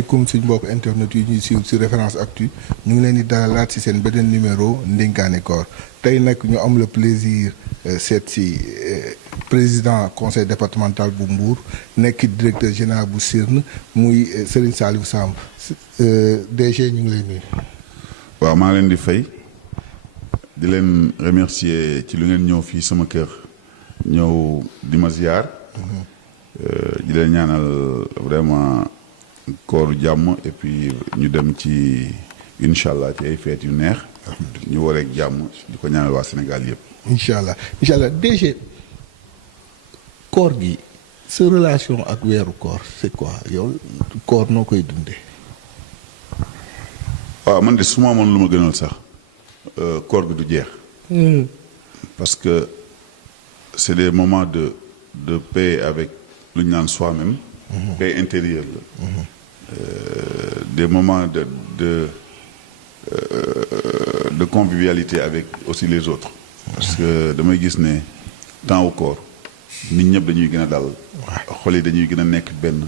asalaamaaleykum suñ mbokk internet yi ñuy suivre ci Référence Actu ñu ngi leen di dalalaat ci seen beneen numéro ndénkaane koor tey nag ñu am le plaisir seet ci président conseil départemental bu Mbour nekk directeur général bu CIRN muy Serigne Saliou Samb DG ñu ngi lay nuyu. waaw maa leen di fay di leen remercier ci lu ngeen ñëw fii sama kër ñëw di ma ziar. di leen ñaanal vraiment kooru jàmm et puis ñu dem ci incha allah ci ay fête yu neex. ñu wareeg jàmm di ko ñaanal waa Sénégal yëpp. incha allah DG koor gi sa relation ak weeru koor c'est quoi yow koor noo koy dundee. waaw man de su ma amoon lu ma gënal sax koor gi du jeex. parce que c'est des moments de paix avec lu ñu naan soi-même. paix intérieure la. des moments de convivialité avec aussi les autres. parce que damay gis ne temps au koor nit ñëpp dañuy gën a dal. xol yi dañuy gën a nekk benn.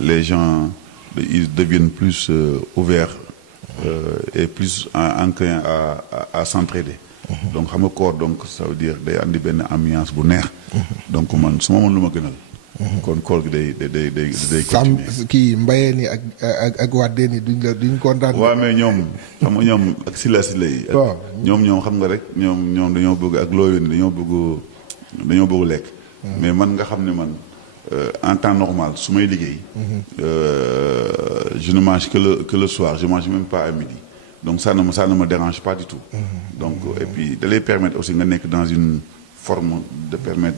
les gens ils deviennent plus ouverts et plus enclins à s'entraider. donc xam nga koor donc ça veut dire day andi benn ambiance bu neex. donc man su ma mën lu ma gënal. kon koor gi day continuer. kii mbayeen yi ak wàddeen yi duñ kontaan. waaw mais ñoom xam nga ñoom ak sila yi. waaw ñoom xam nga rek ñoom dañoo bëgg ak looyeen dañoo bëgg lekk. mais man nga xam ne man en temps normal su may liggéey. je ne mange que le soir je mange même pas à midi. donc ça ne me dérange pas du tout. donc et puis da lay permettre aussi nga nekk dans une forme de permettre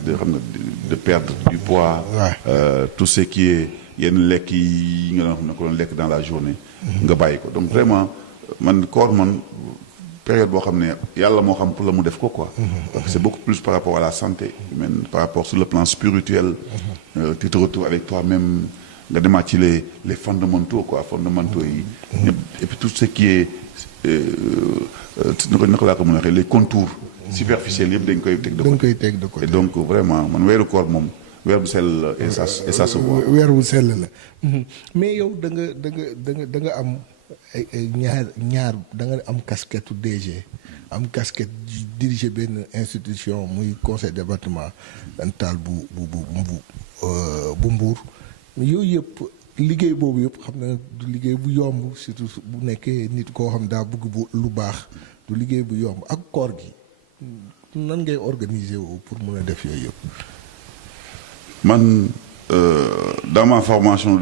de perdre du poids. Tout ce qui est yenn lekk yi nga doon ko doon lekk dans la journée. nga bàyyi ko donc vraiment man koor man période boo xam ne yàlla moo xam pour la mu def ko quoi. parce que c'est beaucoup plus par rapport à la santé humaine par rapport sur le plan spirituel. tu te retrouves avec toi-même nga demaat ci les fondamentaux yi. et puis tout ce qui est naka laa ko mën a waxee les contours superficiels yëpp dañ koy teg de côté. et donc vraiment man weeru koor moom weer bu sell la et ça se voit. weer bu sell la mais yow da nga am ñaar da nga am casquette DG am casquette diriger benn institution muy conseil départemental bu Mbour yooyu yëpp. liggéey boobu yëpp xam na du liggéey bu yomb surtout bu nekkee nit koo xam daa bëgg bu lu baax du liggéey bu yomb ak koor gi nan ngay organiser wu pour mun a def yooyu yëpp. man dans ma formation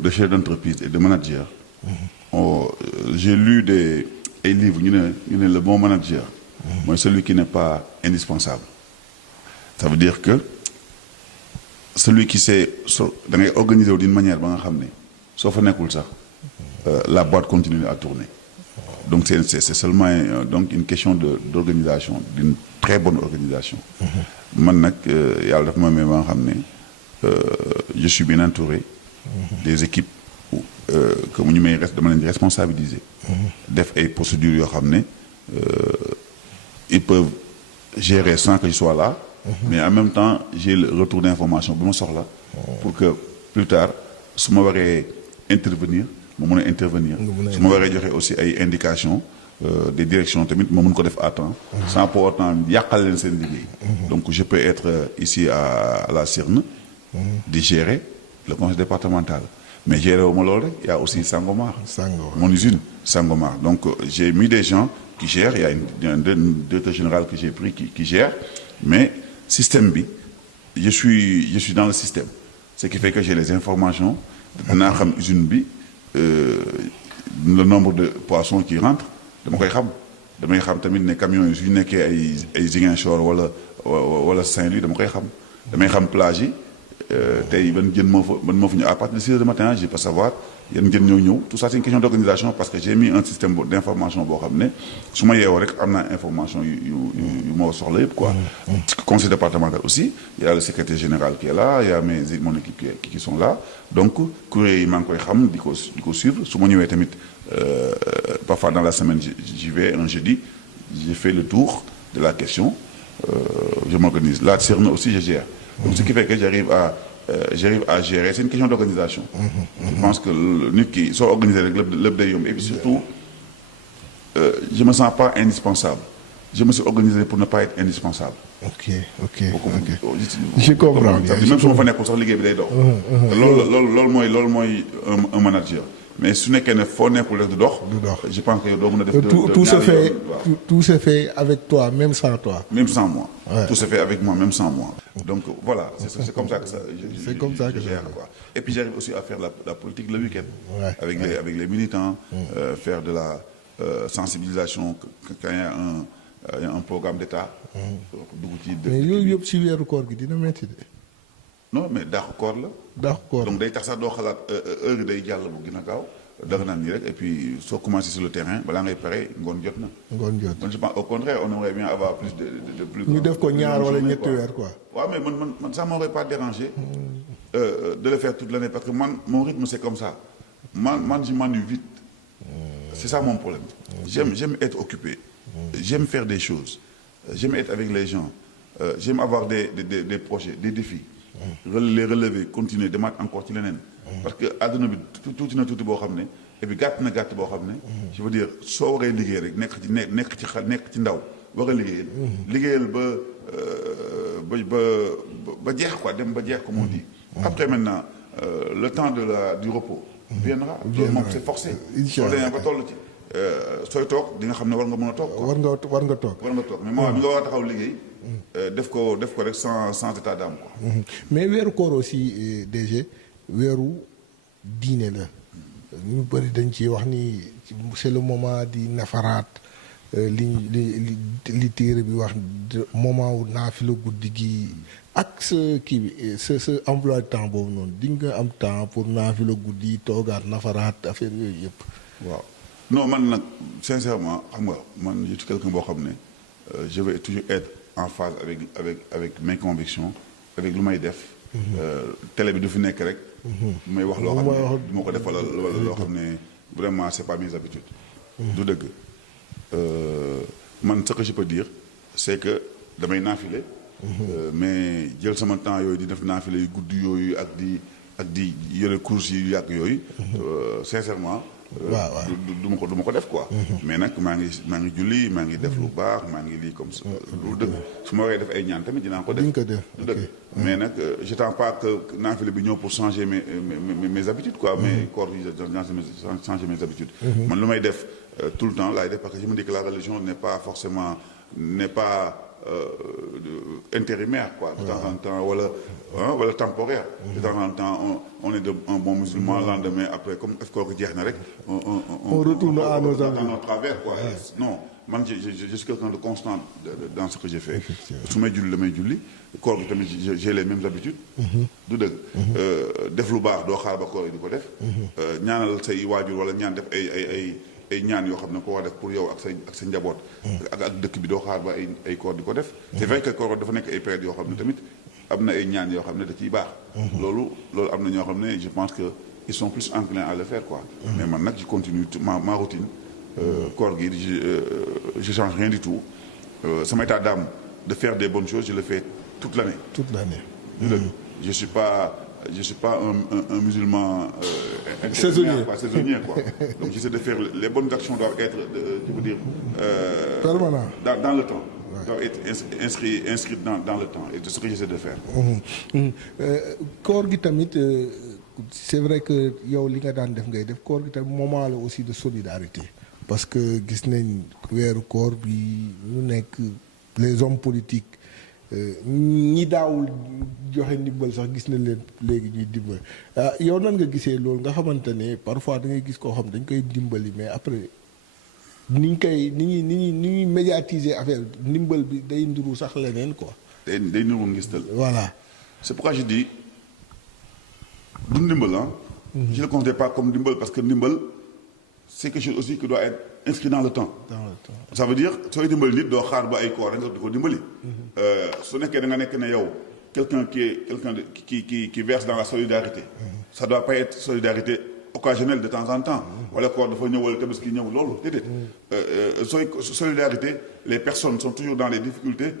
de chef d'entreprise et de manager. J'ai lu ay livres ñu ne le bon manager. mooy celui qui n'est pas indispensable. ça veut dire que. celui qui sait da ngay organiser wu d'une manière ba nga xam ne soo fa nekkul sax la boîte continue à tourner donc c'est seulement donc une question d'organisation d'une très bonne organisation. man nag yàlla dafa ma may ba nga xam ne je suis bien entouré. des équipes que ñu may dama leen di responsabiliser. def ay procédures yoo xam ne ils peuvent gérer sans que je sois là. mais en même temps j'ai le retour d'information bu ma soxla. pour que plus tard su ma waree intervenir ma mën a intervenir. su ma waree joxe aussi ay indications des directions tamit ma mën ko def à temps. sans pour autant yàqal leen seen liggéey. donc je peux être ici à la CIRN. di gérer le conseil départemental. mais gérer wu ma loolu rek il y a aussi Sangomar. mon usine Sangomar donc j'ai mis des gens qui gèrent il y a un directeur général que j'ai pris qui gère mais. système bi je suis dans le système ce qui fait que j'ai les informations danaa xam usine bi le nombre de poissons qui rentrent damay xam tamit ne camions yi suñu nekkee ay Ziguinchor wala Saint-Louis damay xam plage yi tey ban jën moo fa ñëw à partir de 6 heures du matin je peux savoir yan jën ñëw tout ça c'est une question d'organisation parce que j'ai mis un système d'information boo xam ne su ma yeewoo rek am naa information yu ma soxla yëpp quoi. conseil départemental aussi il y a le secrétaire général qui est là il y a mon équipe qui sont là donc courrier yi maa ngi koy xam di ko suivre su ma ñëwee tamit parfois dans la semaine j'y vais un jeudi j'ai fait le tour de la question je m'organise là CIRN aussi je gère. donc ce qui fait que j'arrive j'arrive à gérer. C'est une question d'organisation. Je pense que nit ki soo organisé rek lépp day yomb. Et puis surtout je me sens pas indispensable. Je me suis organisé pour ne pas être indispensable. ok. je comprends bien. même su ma fa nekkul sax liggéey bi day dox. loolu mooy un manager. mais su nekkee ne foo nekkul rek du dox. je pense que yow doo mën a def. tout se fait avec toi même sans toi. même sans moi. tout se fait avec moi même sans moi. donc voilà c'est comme ça que ça. c'est comme ça que je gère quoi. Et puis j'arrive aussi à faire la politique le week-end. avec les militants. faire de la sensibilisation quand il y a un programme d'État. dugg ci mais yooyu yëpp si weeru koor gi dina métti de. non mais dàqu koor la. dàqu koor donc day tax sax doo xalaat heure yi day jàll bu gën a gaaw. danga naan nii rek et puis soo commencé sur le terrain balaa ngay pare ngoon jot na. ngoon jot man je pense au contraire on aimerait bien avoir plus de plus. ñu def ko ñaar wala ñetti weer quoi. waaw mais man ça m'aurait pas dérangé. de le faire toute l'année parce que mon rythme c'est comme ça. man je m'ennuie vite. c'est ça mon problème. j'aime être occupé. J'aime faire des choses. J'aime être avec les gens. J'aime avoir des projets, des défis. Les relever, continuer, demaat encore ci leneen. parce que àdduna bi tuuti na tuuti boo xam ne et puis gàtt na gàtt boo xam ne. je veux dire soo waree liggéey rek nekk ci ndaw war a liggéeyal ba jeex quoi dem ba jeex comme on dit. après maintenant le temps du repos. viendra loolu moom c'est forcé. soo demee ba toll ci. sooy toog di nga xam ne war nga mën a toog. war nga toog. mais moment bi nga war a taxaw liggéey. def ko rek sans état d'âme quoi. mais weeru koor aussi DG weeru diine la. ñu bëri dañ ci wax ni c'est le moment di nafaraat li téere bi wax moment wu naafila guddi gi ak sa kii bi sa emploi de temps boobu noonu di nga am temps pour naafila guddi toogaat nafaraat affaire yooyu yëpp. waaw. non man nag sincèrement xam nga man je suis quelqu'un boo xam ne je vais toujours être en phase avec mes convictions avec lu may def. télé bi du fi nekk rek. may wax loo xam ne du ma ko def wala loo xam ne vraiment c'est pas mes habitudes. du dëgg man ce que je peux dire c'est que damay naafile. mais jël sama temps yooyu di def naafile yu gudd yooyu ak di yore course yu yàgg yooyu. sincèrement. waaw du ma ko def quoi. mais nag maa ngi julli maa ngi def lu baax maa ngi lii comme ça. lu dëgg su ma waree def ay ñaan tamit dinaa ko def. du dëgg mais nag j'attends pas que naafile bi ñëw pour changer mes habitudes quoi. mais corps yi changer mes habitudes. man lu may def tout le temps laay def parce que je me dis que la religion n'est pas intérimaire quoi. de temps en temps wala temporaire. de temps en temps on est un bon musulman lendemain après comme kooku jeex na rek. on retourne à nos travers quoi. non man je suis quelqu'un de constant dans ce que j'ai fait. su may julli damay julli koor gi tamit j'ai les mêmes habitudes. du dëgg. def lu baax doo xaar ba koor yi di ko def. ñaanal say waajur wala ñaan def ay ñaan yoo xam ne ko war def pour yow ak sa njaboot. ak dëkk bi doo xaar ba ay koor di ko def. c'est vrai que koor dafa nekk ay période yoo xam ne tamit am na ay ñaan yoo xam ne da ciy baax. loolu am na ñoo xam ne je pense que ils sont plus enclins à le faire quoi. mais man nag je continue ma routine. koor gi je change rien du tout. sama état d'âme de faire des bonnes choses je le fais toute l'année. toute l'année. je suis pas un musulman saisonnier quoi. Donc j'essaie de faire les bonnes actions doivent être je veux dire permanent dans le temps. doivent être inscrites dans le temps et c'est ce que j'essaie de faire. koor gi tamit c'est vrai que yow li nga daan def ngay def koor gi tamit moment la aussi de solidarité parce que gis nañ weeru koor bi ñu nekk les hommes politiques ñi daawul joxe ndimbal sax gis nañ leen léegi ñuy dimbal yow nan nga gisee loolu nga xamante ne parfois da ngay gis koo xam dañ koy dimbali mais après ni ñuy médiatiser affaire ndimbal bi day nduru sax leneen quoi. day nduru ngistal. voilà. c'est pourquoi je dis du ndimbal ah. je le considère pas comme ndimbal parce que ndimbal c'est quelque chose aussi qui doit être inscrit dans le temps. Ça veut dire sooy dimbali nit doo xaar ba ay koor rek nga di ko dimbali. su nekkee da nga nekk ne yow quelqu'un qui verse dans la solidarité. ça doit pas être solidarité occasionnelle de temps en temps. wala koor dafa ñëw wala tabaski ñëw loolu déedéet. Solidarité les personnes sont toujours dans les difficultés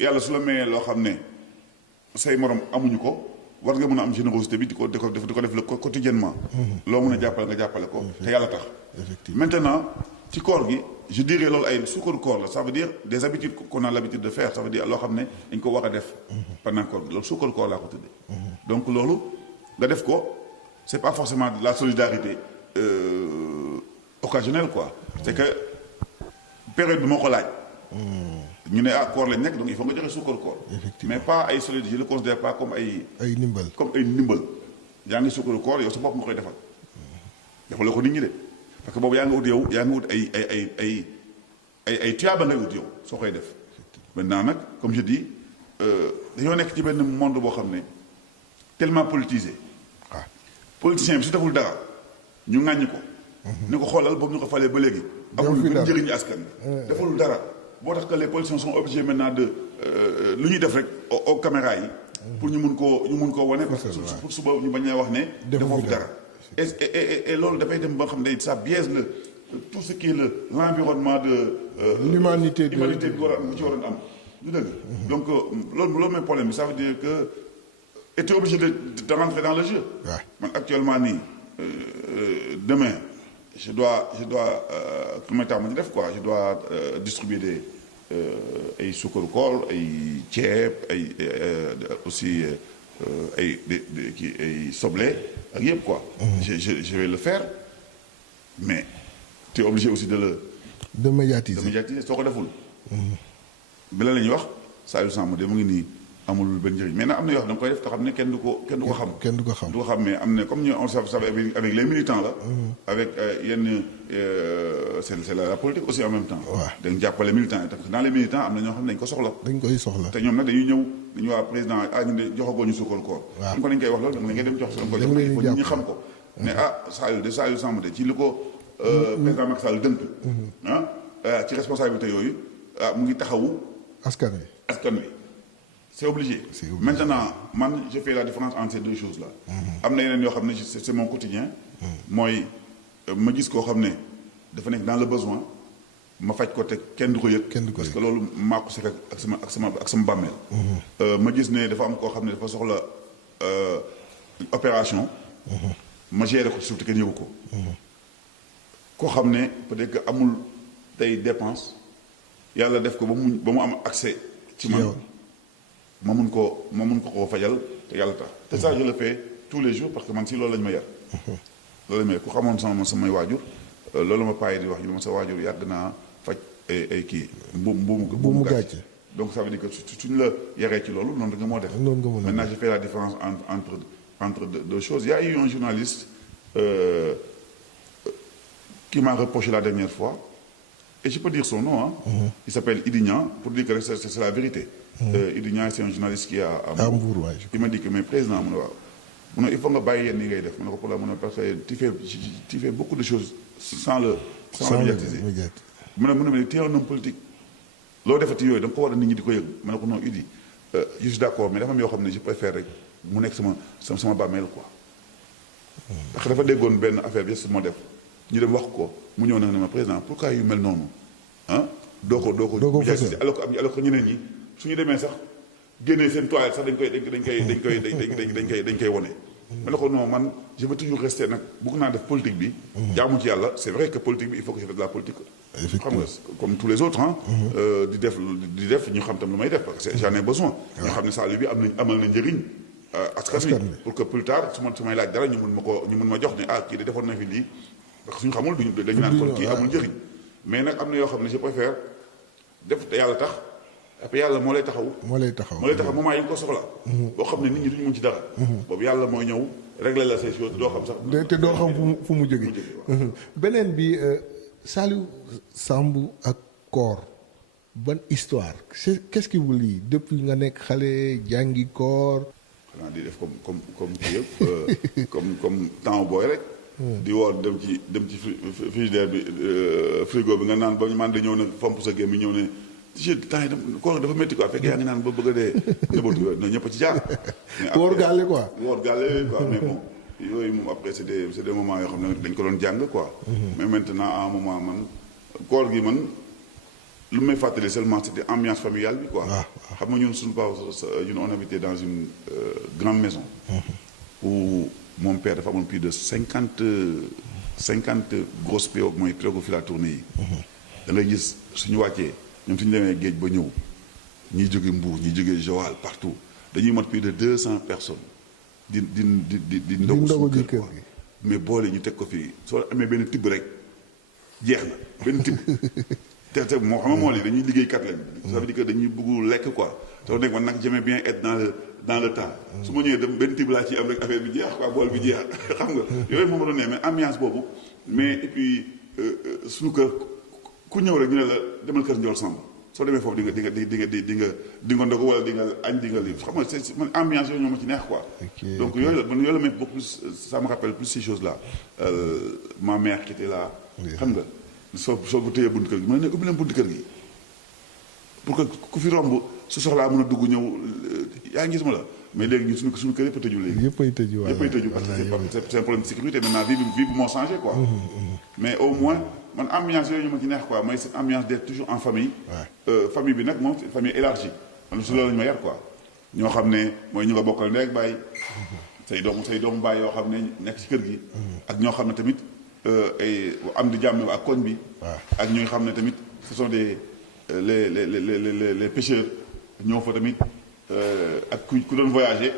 yàlla su la mayee loo xam ne say morom amuñu ko war nga mën a am générosité bi di ko def le quotidiennement. loo mën a jàppale nga jàppale ko te yàlla tax. Maintenant ci koor gi je dirais loolu ay sukkaru koor la ça veut dire des habitudes qu'on a l'habitude de faire ça veut dire loo xam ne dañ ko war a def. pendant koor gi loolu sukkaru koor laa ko tuddee. donc loolu nga def ko c'est pas forcément de la solidarité occasionnelle quoi. c'est que période bi moo ko laaj. ñu ne koor lañ nekk donc il faut nga joxe suukar koor. mais pas ay solidarité je le considère pas comme ay ndimbal yaa ngi suukaru koor yow sa bopp nga koy defal. defaloo ko nit ñi de parce que boobu yaa ngi ut ay tuyaaba ngay ut yow soo koy def. maintenant nag comme je dis dañoo nekk ci benn monde boo xam ne tellement politisé. waaw politicien bi su deful dara ñu ŋàññi ko. ne ko xoolal boobu ñu ko falee ba léegi. amul benn njëriñu askan bi defalul dara. boo tax que les politiciens sont obligés maintenant de lu ñuy def rek aux caméras yi. pour ñu mun koo wane. parce que pour suba ñu bañ a wax ne. defoo fi dara et loolu dafay dem ba xam ne ça biaise tout ce qui est l'environnement de. l'humanité bi war a am ci waroon am. du dëgg. donc loolu mooy problème bi ça veut dire que était obligé de rentrer dans le jeu. waaw man actuellement nii demain. je dois je dois distribuer ay sukkaru koor ay ceeb ay aussi ay soble ak yëpp quoi. je vais le faire mais tu es obligé aussi de médiatiser soo ko deful. bi la ñuy wax Saliou Samb de mu ngi nii amul benn njëriñ mais nag am na yoo xam ne da nga koy def te xam ne kenn du ko xam. mais am na comme ñu on savait avec les militants là. avec yenn c'est la politique aussi en même temps. waaw dañ jàppale militants yi parce que dans les militants am na ñoo xam ne dañ ko soxla. dañ koy soxla te ñoom nag dañuy ñëw dañu waa président ñu ne joxagoo ñu suukar koor. waaw dañ koy wax loolu da ngay dem jox ko jox ko ñi xam ko. ne Saliou Samb de ci li ko président Macky Sall dënk. ci responsabilité yooyu mu ngi taxawu. askan wi. C'est obligé. Maintenant, man, je fais la différence entre ces deux choses-là. am na yeneen yoo xam ne c'est mon quotidien. mooy ma gis koo xam ne dafa nekk dans le besoin ma faj ko te kenn du ko yëg. parce que loolu maa ko sekk ak sama bàmmeel. ma gis ne dafa am koo xam ne dafa soxla opération. ma géré ko suuf te kenn yëgu ko. koo xam ne peut-être que amul tey dépense yàlla def ko ba mu am accès. ci man. ma mun ko fajal te yàlla tax te ça je le fais tous les jours parce que man si loolu lañu ma yar. loolu lañu ma yar ku xamoon samay waajur loolu ma payi di wax ñu ma sa waajur yàgg naa faj ay kii mbuumu gàcce. donc ça veut dire que suñu la yaree ci loolu noonu nga moo def. maintenant je fais la différence entre deux choses il y a eu un journaliste qui m'a reproché la dernière fois et je peux dire son nom hein. Il s'appelle Idi Niang pour dire que c'est la vérité. Idi Niang c'est un journaliste qui a à Mbour. Il m'a dit que mais président mu ne waaw il faut nga bàyyi yenn yi ngay def mu ne ko pour la mu ne parce que tu fais beaucoup de choses sans le médiatiser. mu ne tu es un homme politique. loo defati yooyu da nga ko war a nit ñi di ko yëg ma ne ko non Idi je suis d'accord mais dafa am yoo xam ne je préfère rek mu nekk sama bàmmeel quoi. parce que dafa déggoon benn affaire bi moo def ñu dem wax ko mu ñëw nag ne ma président pourquoi yu mel noonu ah doo ko médiatiser alors que ñeneen ñi suñu demee sax génnee seen toilette sax dañ koy wone. ma ne ko non man je veux toujours rester nag bëgg naa def politique bi. jaamu ci yàlla c'est vrai que politique bi il faut que je fasse de la politique. xam nga comme tous les autres di def ñu xam tam lu may def parce que j'en ai besoin. ñu xam ne Saliou bi amal na njëriñ. askan wi pour que plus tard su may laaj dara ñu mun ma jox ne kii de defoon na fi lii parce que suñu xamul dañu naan kon kii amul njëriñ. mais nag am na yoo xam ne je préfère def te yàlla tax. après yàlla moo lay taxaw moment yi nga ko soxla. boo xam ne nit ñi duñu mën ci dara. boobu yàlla mooy ñëw régler la ces choses doo xam sax. te doo xam fu mu jógee. beneen bi Saliou Samb ak koor ban histoire qu'est-ce qui vous lie depuis nga nekk xale jàngi koor. xanaa di def comme kii yëpp comme temps booy rek. di woor dem ci frigidaire bi frigo bi nga naan ba man da ñëw ne fomp sa gémmi ñëw ne. temps yi koor dafa métti quoi fekk yaa ngi naan ba bëgg a dee nëbatu yooyu na ñëpp ci jaar. woor gàlle quoi. mais bon yooyu moom après c'est des moments yoo xam ne dañ ko doon jàng quoi. mais maintenant à un moment man koor gi man lu may fàttali seulement c'était ambiance familiale bi quoi. waaw xam nga ñun suñu papa ñun on habitait dans une grande maison. où mon père dafa amoon plus de 50 grosses pirogues mooy pirogue fil à tourner yi. da ngay gis suñu wàccee ñoom suñu demee géej ba ñëw ñiy jóge Mbour ñiy jóge Joal partout dañuy mat plus de 200 personnes di ndogu suñu kër quoi. mais boole ñu teg ko fii soo amee benn tibb rek jeex na benn tibb. te moo xam nga moo li dañuy liggéeykat lañ. ça veut dire que dañuy bëgg lekk quoi. te nekk man nag j'aimais bien être dans le temps. su ma ñëwee dem benn tibb laa ciy am rek affaire bi jeex quoi bool bi jeex xam nga yooyu moom la doon ne mais ambiance boobu mais et puis suñu kër ku ñëw rek ñu ne la demal kër Ndiol Samb soo demee foofu di nga ndogu wala di nga añ di nga lii xam nga c'est man ambiance yooyu ñoo ma ci neex quoi. donc yooyu la man yooyu la may beaucoup plus ça me rappelle plus ces choses là ma mère qui était là. xam nga. soo bu téyee buntu kër gi mën na ne ubbi leen buntu kër gi pour que ku fi romb su soxlaa mën a dugg ñëw yaa ngi gis ma la mais léegi ñun suñu kër yëpp a tëju léegi. yëpp ay tëju waaw yëpp ay tëju parce que c'est un problème de sécurité maintenant vie bi moo changé quoi. mais au moins man ambiance yooyu ñu ma ci neex quoi mooy cette ambiance d'être toujours en famille. famille bi nag moom famille élargie man si loolu la ñu ma yar quoi. ñoo xam ne mooy ñu nga bokkal ndey ak baay say doomu baay yoo xam ne nekk ci kër gi. ak ñoo xam ne tamit. ay am di jàmm ak koñ bi. ak ñooy xam ne tamit ce sont des les pêcheurs ñëw fa tamit ak ku doon voyager.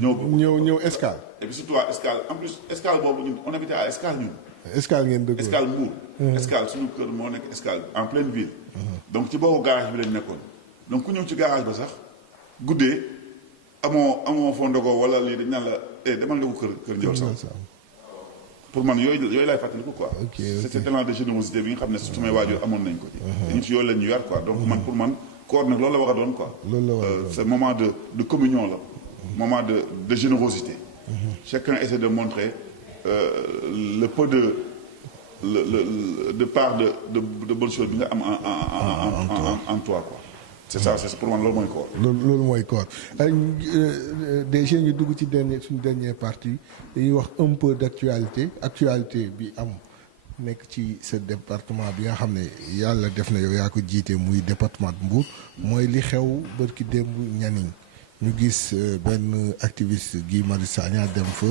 ñëw Escale. et puis surtout à Escale en plus Escale boobu ñun on habitait à Escale ñun. Escale ngeen dëgg. Escale Mbour. Escale suñu kër moo nekk Escale en pleine ville. donc ci boobu garage bi lañ nekkoon donc ku ñëw ci garage ba sax guddee amoo foo ndogoo wala lii dañ naan la demal ndogu kër Ndiol Samb. pour man yooyu laay fàttaliku quoi. c'est cet élan de générosité bi nga xam ne su may waajur amoon nañ ko ci. dañu ci yooyu la ñu yar quoi donc man pour man koor nag loolu la war a doon quoi. c'est moment de communion la. moment de générosité. chacun essaie de montrer le peu de part de bonnes choses bi nga am en toi quoi. c'est ça c'est pour man loolu mooy koor. loolu mooy koor déjà ñu dugg ci suñu dernière partie dañuy wax un peu actualité bi am nekk ci sa département bi nga xam ne yàlla def na yow yaa ko jiite muy département de Mbour mooy li xew bërki démb Nianing ñu gis benn activiste Guy Marius Sagna dem fa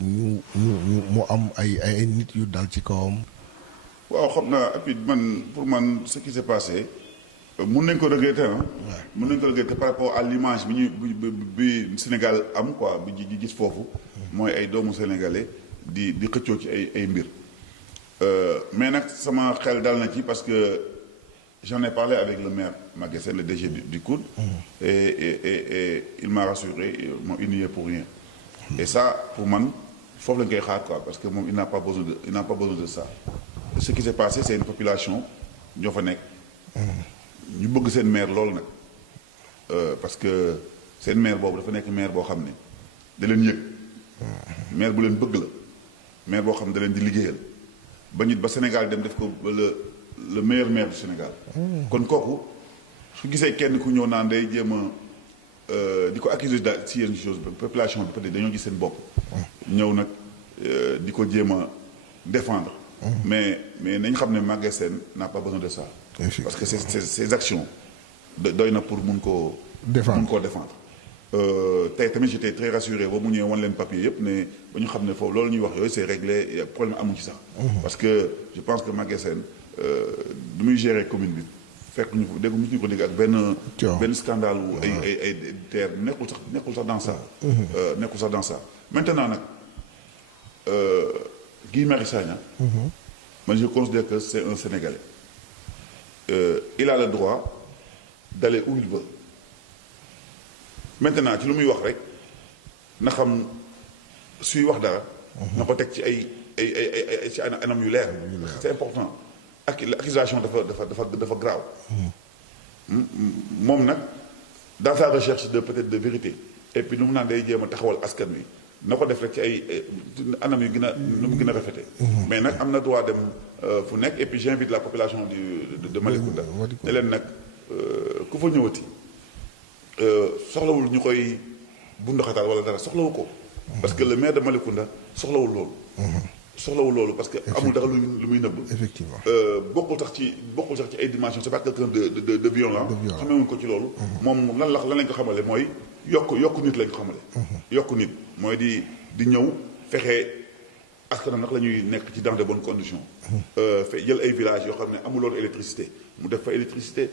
mu am ay nit yu dal ci kawam. waaw xam naa et puis pour man ce qui s'est passé. mun nañ ko regretter mun nañ ko regretter par rapport à l'image bi Sénégal am quoi bi gis foofu. mooy ay doomu sénégalais di xëccoo ci ay mbir. mais nag sama xel dal na ci parce que j'en ai parlé avec le maire Maguette Sène le DG du COUD. et il m'a rassuré moom il n'y est pour rien. et ça pour man foofu lañ koy xaar quoi parce que moom il n'a pas besoin de ça. ce qui s'est passé c'est une population ñoo fa nekk. ñu bëgg seen maire loolu nag parce que seen maire boobu dafa nekk maire boo xam ne da leen yëg maire bu leen bëgg la maire boo xam ne da leen di liggéeyal ba nit ba Sénégal dem def ko le meilleur maire du Sénégal. kon kooku su gisee kenn ku ñëw naan day jéem a di ko accuser daal ci yenn chose population bi peut-être dañoo gis seen bopp. ñëw nag di ko jéem a défendre. mais nañ xam ne Maguette Sène n'a pas besoin de ça. parce que ces actions doy na pour mun koo défendre. tey tamit j'étais très rassuré ba mu ñëwee wan leen papier yëpp ne ba ñu xam ne foofu loolu ñuy wax yooyu c'est réglé problème amu ci sax. parce que je pense que Maguette Sène du muy gérer commune bi fekk ñu ko dégg mu ñu ko dégg ak benn scandale wu ay terre nekkul sax dans ça. nekkul sax dans ça maintenant nag Guy Marius Sagna. man je considère que c'est un Sénégalais. Il a le droit d'aller où il veut maintenant ci lu muy wax rek na xam suy wax dara. na ko teg ci ay ci anam yu leer. c'est important accusation dafa grave. moom nag dans sa recherche de peut-être de vérité et puis nu mu naan day jéem a taxawal askan wi na ko def rek ci ay anam yu gën a nu mu gën a rafete mais nag am na droit dem fu nekk et puis j'invite la population de Malicounda ne leen nag ku fa ñëwati soxlawul ñu koy bunduxataal wala dara soxlawu ko parce que le maire de Malicounda soxlawul loolu soxlawul loolu parce que amul dara lu muy nëbb. effectivement bokkul sax ci ay dimension c'est pas quelqu'un de violent. xamewuñ ko ci loolu. moom lan lañ ko xamale mooy yokk nit lañ ko xamale. yokk nit mooy di ñëw fexe askanam nag la ñuy nekk ci dans de bonnes conditions. jël ay villages yoo xam ne amuloon électricité mu def fa électricité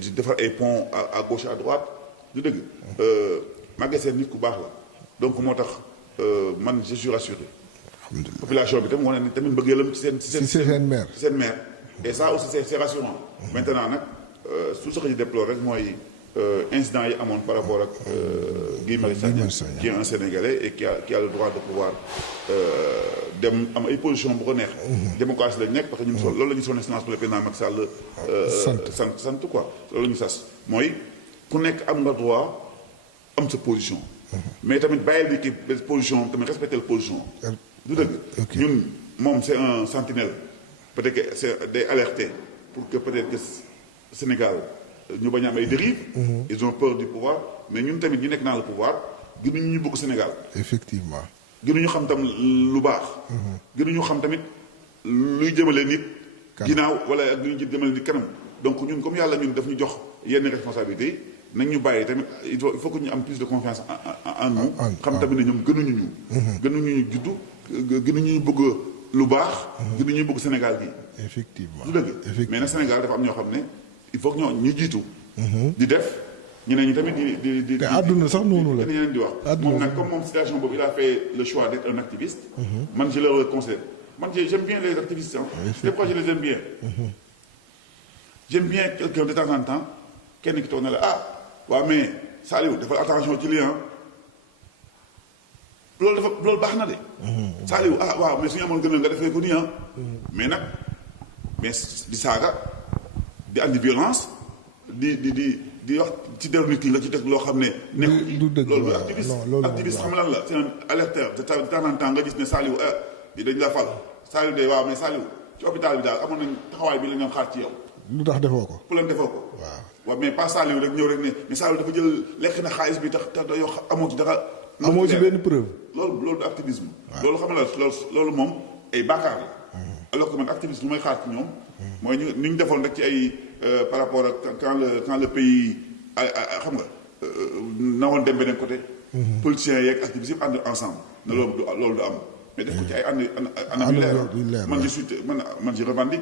di defar ay ponts à gauche à droite du dëgg. Maguette Sène nit ku baax la donc moo tax man je suis rassuré. population bi tam wane ni tamit mbëggeelam ci seen maire et ça aussi c'est rassurant. maintenant nag su soxla ji déplore rek mooy incident yi amoon par rapport ak Guy Marius Sagna qui est un Sénégalais et qui a le droit de pouvoir dem am ay position bu ko neex. démocratie lañ nekk parce que ñun loolu la ñu son excellence pour le président Macky Sall sant quoi loolu la ñu sas mooy ku nekk am nga droit am sa position. mais tamit bàyyil ni ki position tamit respecter la position. du dëgg ñun moom c'est un sentinelle peut-être que c'est day alerter pour que peut-être que Sénégal ñu bañ a am ay dérives. Ils ont peur du pouvoir mais ñun tamit ñu nekk dans le pouvoir gënuñu ñu bëgg Sénégal. effectivement gënuñu xam tam lu baax. gënuñu xam tamit luy jëmale nit. ginnaaw wala ak luy jëmale nit kanam donc ñun comme yàlla ñun daf ñu jox yenn responsabilités yi nañ ñu bàyyi tamit il faut que ñu am plus de confiance en nous. xam tamit ne ñoom gënuñu ñu. gënuñu ñu juddu. gënuñu bëgg lu baax. gënuñu bëgg Sénégal gi. effectivement du dëgg mais nag Sénégal dafa am ñoo xam ne il faut que ñu jiitu. di def ñeneen ñi tamit di. te àdduna sax noonu la ñeneen di wax. moom nag comme moom situation boobu il a fait le choix d'être un activiste. man je le considère man j'aime bien les activistes des fois je les aime bien. j'aime bien quelqu'un de temps en temps kenn ki toog na la waaw mais Saliou defal attention ci lii loolu baax na de. Saliou waaw mais suñu amoon gën a nga defee ko nii mais nag di saaga di andi violence di wax ci deru nit ki nga ci teg loo xam ne. du dëgg loolu activiste xam lan la c'est un alerteur de temps en temps nga gis ne Saliou bi dañ la fal Saliou de waaw mais Saliou ci hôpital bi daal amoon nañ taxawaay bi la ñu xaar ci yow. lu tax defoo ko. pour leen defoo ko. waaw mais pas Saliou rek ñëw rek ne mais Saliou dafa jël lekk na xaalis bi tax yoo amoo ci dara. amoo ci benn preuve. loolu du activisme. loolu xam nga loolu moom ay bàkkaar la. alors que man activiste lu may xaar ci ñoom. mooy ni ñu defoon rek ci ay par rapport ak quand le pays xam nga nawoon dem beneen côté. politiciens yeeg activistes yëpp ànd ensemble. ne loolu du am mais def ko ci ay ànd yu leer man je revendique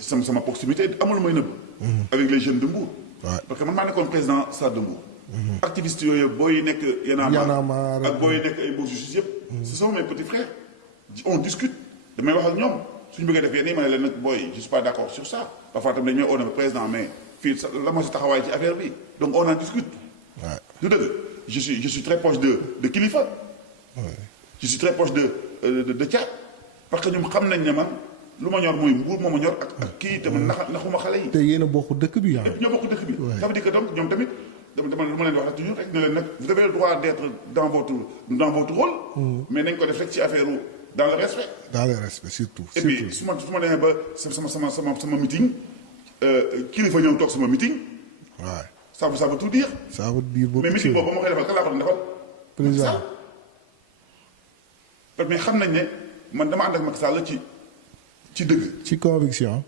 sama proximité amul may nëbb. avec les jeunes de Mbour. parce que man maa nekkoon président Stade de Mbour. activistes yooyu booy nekk Y'en a marre ak booy nekk ay Mbour Justice yëpp. ce sont mes petits frères. on discute damay wax ak ñoom suñu bëggee def yenn yi ma ne leen nag booy je suis pas d'accord sur ça parfois tam dañu may oo président mais fii la moo si taxawaay ci affaire bi donc on en discute. du dëgg je suis très proche de Kilifeu. je suis très proche de Thiat parce que ñoom xam nañ ne man lu ma ñor mooy Mbour moo ma ñor ak kii tamit naxuma xale yi. te yéen a bokk dëkk bi ñoo bokk dëkk bi. ça veut dire que donc ñoom tamit. dama lu ma leen wax rek toujours rek ne leen nag vous avez le droit d'être dans votre rôle. mais nañ ko def rek ci affaire dans le respect. dans le respect surtout. et puis su ma demee ba sama meeting kilifa ñëw toog sama meeting. waaw ça veut tout dire. ça veut dire mais meeting boobu ba ma koy defal kan laa ko doon defal. président. mais xam nañ ne man dama ànd ak Macky Sall ci dëgg. ci conviction.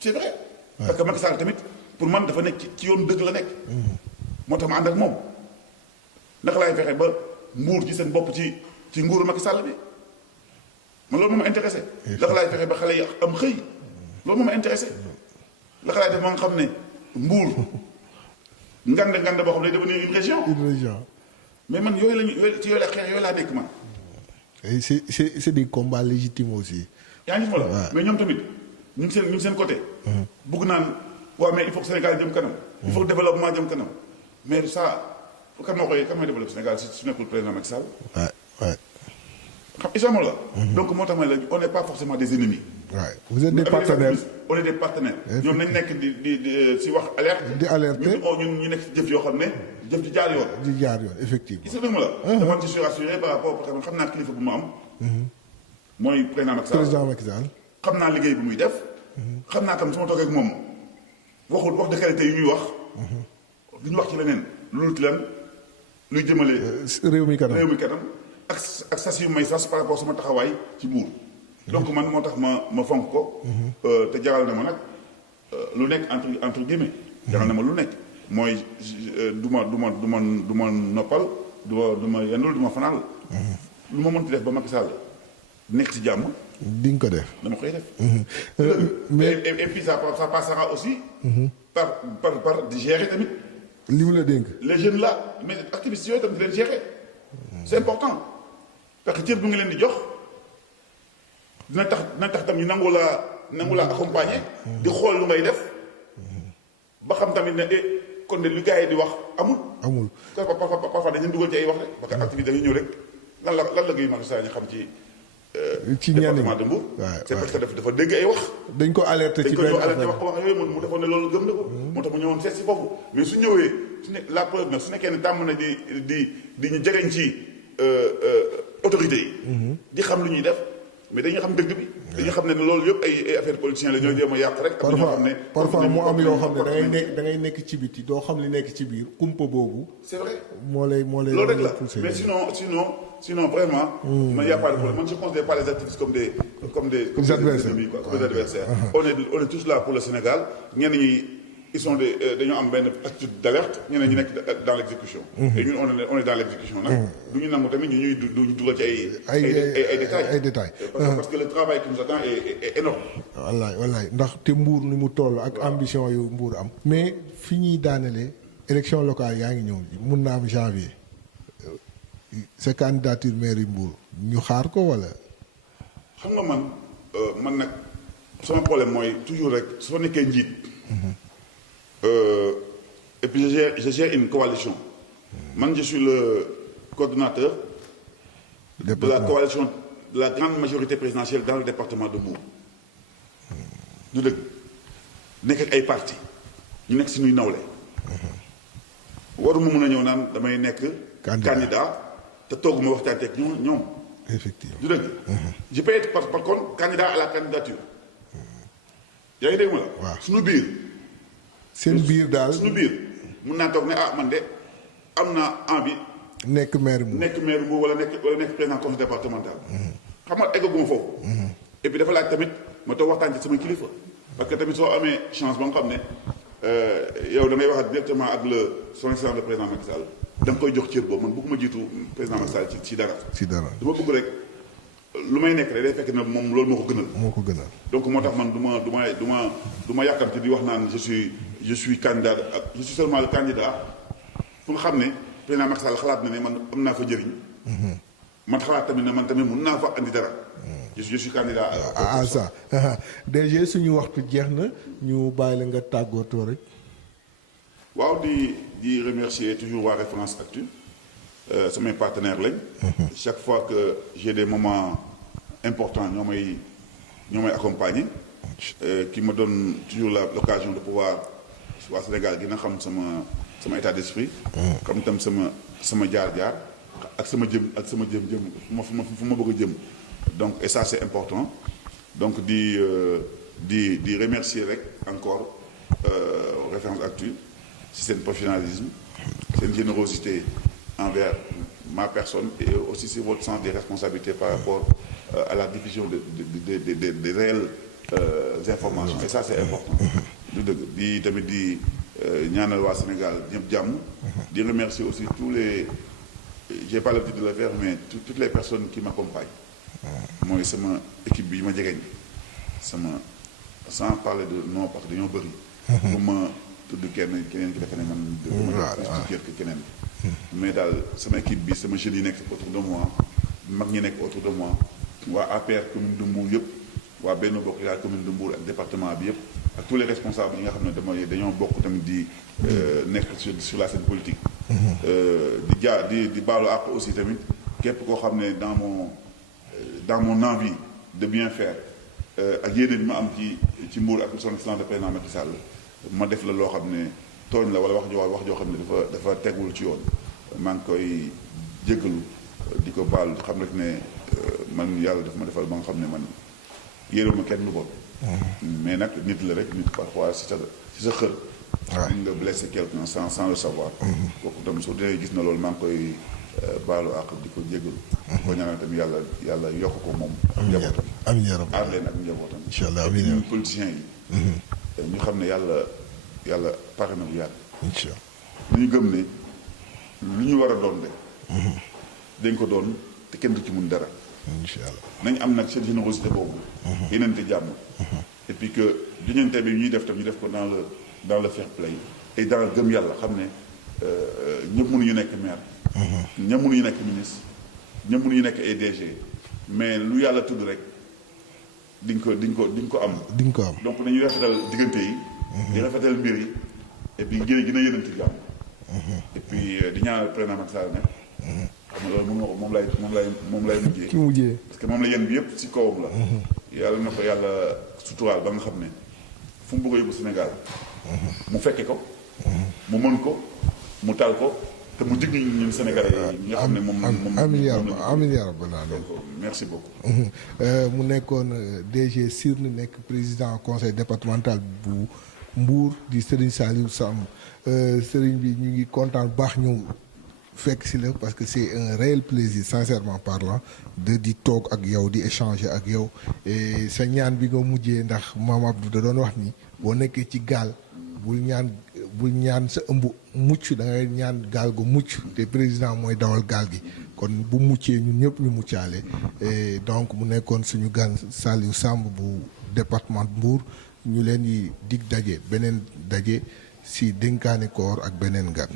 c'est vrai. parce que Macky Sall tamit pour man dafa nekk ci yoonu dëgg la nekk. moo tax ma ànd ak moom naka laay fexe ba Mbour ci seen bopp ci nguuru Macky Sall bi man loolu moo ma intéressé. naka laay fexe ba xale yi am xëy loolu moo ma intéressé. naka laay def ma nga xam ne Mbour ngande boo xam ne dafa nekk une région. mais man yooyu la xeex yooyu laa nekk man. et c'est des combats légitimes aussi. yaa ngi la mais ñoom tamit ñu ngi seen côté. bugg naan waaw mais il faut que Sénégal jëm kanam. il faut que développement jëm kanam. mais ça kan mooy développé Sénégal su nekkul président Macky Sall. xam la. donc moo tax ma la on n'est pas forcément des ennemis. vous êtes des partenaires. on est des partenaires. ñoom nañ nekk di si wax alerte. di alerter ñun ñu nekk ci jëf yoo xam ne jëf di jaar yoon. di jaar yoon effectivement. gis nga la. dama ci suis rassuré par rapport parce que xam naa kilifa bu mu am. mooy président Macky Sall. xam naa liggéey bi muy def. xam naa tam su ma toogee ak moom wax de qualité yu ñuy wax. du ñu wax ci leneen loolu ci lan luy jëmale. réew mi kanam ak sas yu may sas par rapport sama taxawaay ci Mbour. donc man moo tax ma fonk ko. te jaral na ma nag lu nekk entre guillemets. jaral na ma lu nekk mooy du ma noppal du ma yendul du ma fanal. lu ma mënti def ba Macky Sall nekk ci jàmm. di nga ko def dama koy def. mais et puis ça passera aussi. par di gérer tamit. li mu la dénk. les jeunes là mais activistes yooyu tamit di leen gérer. c'est important parce que cër bu ngi leen di jox dina tax tam ñu nangu laa accompagner. di xool lu ngay def. ba xam tamit ne kon de lu gars yi di wax amul. amul parfois dañu dugal ci ay wax rek. parce que activité dañuy ñëw rek lan la Guy Marius Sagna ñu xam ci. département de Mbour. c'est parce que dafa dégg ay wax. dañ ko alerté ci benn affaire wax yooyu mu defoon ne loolu gëm na ko. moo tax mu ñëwoon seet si foofu mais su ñëwee la preuve nag su nekkee ne tàmm na di ñu jegeñ ci autorités yi. di xam lu ñuy def mais dañuy xam dëgg bi. dañuy xam ne loolu yëpp ay affaire politiciens la ñoo jéem a yàq rek. parfois mu am yoo xam ne da ngay nekk ci biti doo xam li nekk ci biir kumpa boobu. c'est vrai moo lay loolu rek la mais sinon vraiment. man y a pas de problème man je considère pas les activistes comme des ennemis quoi, comme des adversaires. on est tous là pour le Sénégal ñenn ñi ils sont dañoo am benn attitude d'alerte ñeneen ñi nekk dans l'exécution. et ñun on est dans l'exécution nag. du ñu nangu tamit ñu dugal ci ay détails. parce que le travail qui nous attend est énorme. wallaay ndax te Mbour ni mu toll ak ambition yu Mbour am. mais fi ñuy daanelee élection locale yaa ngi ñëw mun na am janvier sa candidature mairie Mbour ñu xaar ko wala. xam nga man nag sama problème mooy toujours rek soo nekkee njiit. et puis je gère une coalition. Man je suis le coordonnateur de la coalition de la grande majorité présidentielle dans le département de Mbour. du dëgg nekk ak ay parti ñu nekk suñuy nawle. waruma mën a ñëw naan damay nekk. candidat te tooguma waxtaan ak ñoom. effectivement du dëgg. je peux être par contre candidat à la candidature. yaa ngi dégg ma la. waaw suñu biir. seen biir daal suñu biir mun naa toog ne man de am naa envie. nekk maire Mbour wala nekk président conseil départemental. xam nga eggaguma foofu. et puis dafa laaj tamit ma toog waxtaan ci sama kilifa. parce que tamit soo amee chance ba nga xam ne yow da ngay wax directement ak son excellence le président Macky Sall da nga koy jox cër boobu man bëgguma jiitu président Macky Sall ci dara. dama bëgg rek lu may nekk rek day fekk na moom loolu moo ko gënal. donc moo tax man du ma yàkkamti di wax naan je suis candidat je suis seulement le candidat fu nga xam ne président Macky Sall xalaat na ne man am naa fa njëriñ. man xalaat tamit ne man tamit mun naa fa andi dara. je suis candidat à ça. DG suñu waxtu jeex na ñu bàyyi la nga tàggatoo rek. waaw di remercier toujours waa Référence Actu samay partenaires lañ. chaque fois que j'ai des moments importants ñoo may accompagner. qui me donne toujours l'occasion de pouvoir waa Sénégal gën a xam sama état d'esprit. comme tam sama jaar-jaar ak sama jëm fu ma bëgg a jëm. donc et ça c'est important donc di remercier rek encore Référence Actu si seen professionnalisme seen générosité envers ma personne et aussi sur votre sens des responsabilités par rapport à la diffusion des réelles informations et ça c'est important du dëgg di tamit di ñaanal waa Sénégal ñëpp jàmm di remercier aussi tous les j'ai pas l'habitude de le faire mais toutes les personnes qui m'accompagnent mooy sama équipe bi ma jegeñ sans parler de nom parce que dañoo bëri. bu ma tudd keneen ki defe ne man. waaw dama plus que keneen. mais daal sama équipe bi sama jeunes yi nekk autour de moi mag ñi nekk autour de moi waa APR commune de Mbour yëpp waa Benno Bokk Yaakaar commune de Mbour ak département bi yëpp ak tous les responsables yi nga xam ne dañoo bokk tamit di nekk sur la scène politique. di baalu àq aussi tamit képp koo xam ne dans mon envie de bien faire ak yéene bi ma am ci Mbour ak son excellence le président Macky Sall ma def la loo xam ne tooñ la wala wax joo xam ne dafa tegul ci yoon maa ngi koy jéggalu di ko baal xam rek ne man yàlla daf ma defal ba nga xam ne man yéeru ma kenn lu bon mais nag nit la rek nit parfois si sa xër nga blessé quelqu'un sans le savoir kooku tam soo dee gis na loolu maa ngi koy baalu àq di ko jégalu. di ko ñaanal tamit yàlla yokk ko moom. ak njabootam amiin yaa rabbi aar leen ak njabootam. incha allah amiin ñun politiciens yi. ñu xam ne yàlla pare na bu yàgg. incha allah ñu gëm ne lu ñu war a doon de. dañ ko doon te kenn du ci mun dara. incha allah nañ am nag cette générosité boobu. yeneen te jàmm. et puis que diggante bi ñuy def tam ñu def ko dans le fair play et dans gëm yàlla xam ne ñëpp mënuñu nekk maire. ñëpp mënuñu nekk ministre. ñëpp mënuñu nekk ay DG. mais lu yàlla tudd rek di nga ko am. di nga ko am donc nañuy rafetal diggante yi. di rafetal mbir yi. et puis gën a yénante jàmm. et puis di ñaanal président Macky Sall ne. xam nga loolu moom lay mujjee. ki mujjee parce que moom la yéen bi yëpp ci kawam la. yàlla na ko yàlla suturaal ba nga xam ne fu mu bëgg a yóbbu Sénégal. mu fekke ko. mu mën ko mu tal ko te mu dig ñun Sénégalais yi nga xam ne moom amiin yaa rabbal aalamiin merci beaucoup. mu nekkoon DG Sirne nekk président conseil départemental bu Mbour di Serigne Saliou Samb Serigne bi ñu ngi kontaan baax ñëw fekk si la parce que c'est un réel plaisir sincèrement parlant di toog ak yow di échanger ak yow et sa ñaan bi nga mujjee ndax Mame Abdou da doon wax ni boo nekkee ci gaal bul ñaan sa ëmb mucc da ngay ñaan gaal gu mucc te président mooy dawal gaal gi kon bu muccee ñun ñëpp ñu muccaale et donc mu nekkoon suñu gan Saliou Samb bu département Mbour ñu leen di dig daje beneen daje si dénkaane koor ak beneen gan